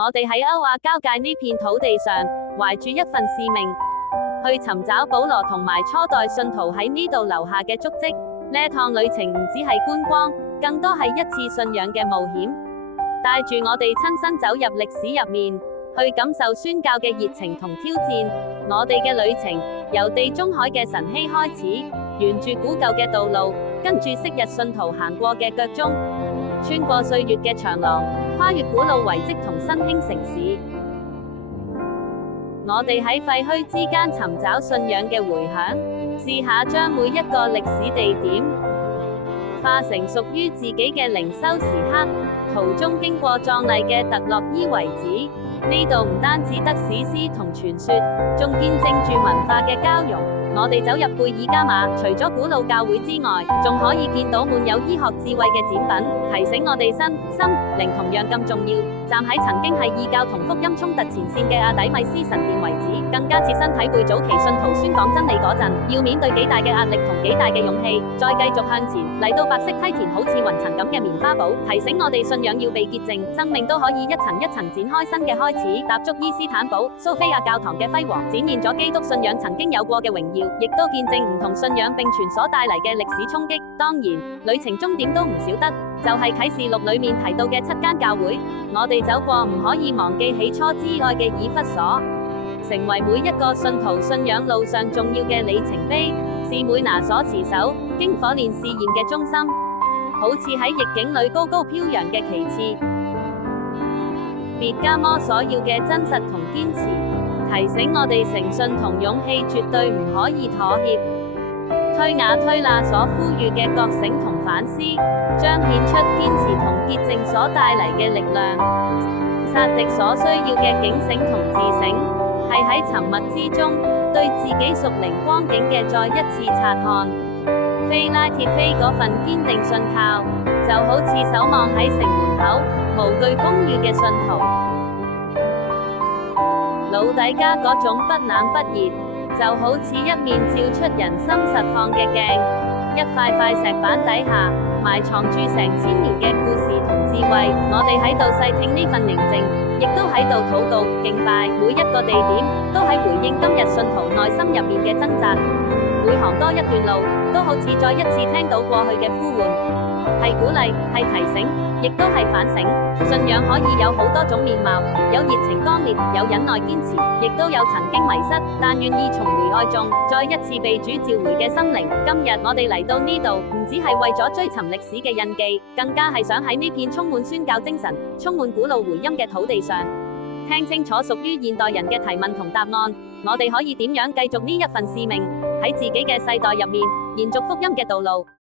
我哋喺歐亞交界呢片土地上，懷住一份使命，去尋找保羅同埋初代信徒喺呢度留下嘅足跡。呢趟旅程唔只係觀光，更多係一次信仰嘅冒險，帶住我哋親身走入歷史入面，去感受宣教嘅熱情同挑戰。我哋嘅旅程由地中海嘅晨曦開始，沿住古舊嘅道路，跟住昔日信徒行過嘅腳蹤，穿過歲月嘅長廊，跨越古老遺跡同新興城市。我哋喺廢墟之間尋找信仰嘅回響，試下將每一個歷史地點化成屬於自己嘅靈修時刻。途中經過壯麗嘅特洛伊遺址，呢度唔單止得史詩同傳說，仲見證住文化嘅交融。我哋走入貝爾加馬，除咗古老教會之外，仲可以見到滿有醫學智慧嘅展品，提醒我哋身心靈同樣咁重要。站喺曾經係異教同福音衝突前線嘅阿底米斯神殿遺址，更加切身體會早期信徒宣講真理嗰陣，要面對幾大嘅壓力同幾大嘅勇氣。再繼續向前，嚟到白色梯田好似雲層咁嘅棉花堡，提醒我哋信仰要被潔淨，生命都可以一層一層展開新嘅開始。踏足伊斯坦堡、蘇菲亞教堂嘅輝煌，展現咗基督信仰曾經有過嘅榮耀，亦都見證唔同信仰並存所帶嚟嘅歷史衝擊。當然，旅程終點都唔少得，就係啟示錄裏面提到嘅7間教會。我哋走過唔可以忘記起初之愛嘅以弗所，成為每一個信徒信仰路上重要嘅里程碑，是每拿所持守經火煉試驗嘅中心，好似喺逆境裏高高飄揚嘅旗幟。別迦摩所要嘅真實同堅持，提醒我哋誠信同勇氣絕對唔可以妥協。推雅推拿所呼籲嘅覺醒同反思，彰顯出堅持同潔淨所帶嚟嘅力量。撒狄所需要嘅警醒同自省，係喺沉默之中對自己屬靈光景嘅再一次察看。非拉鐵非嗰份堅定信靠，就好似守望喺城門口無懼風雨嘅信徒。老底嘉嗰種不冷不熱，就好似一面照出人心實況嘅鏡，一塊塊石板底下埋藏住成千年嘅故事同智慧。我哋喺度細聽呢份寧靜，亦都喺度禱告敬拜。每一個地點都喺回應今日信徒內心入面嘅掙扎。每行多一段路，都好似再一次聽到過去嘅呼喚，係鼓勵，係提醒，亦都係反省。信仰可以有好多種面貌，有熱情剛烈，有忍耐堅持，亦都有曾經迷失但願意重回愛中，再一次被主召回嘅心靈。今日我哋嚟到呢度，唔只係為咗追尋歷史嘅印記，更加係想喺呢片充滿宣教精神、充滿古老回音嘅土地上，聽清楚屬於現代人嘅提問同答案。我哋可以點樣繼續呢一份使命，喺自己嘅世代入面，延續福音嘅道路。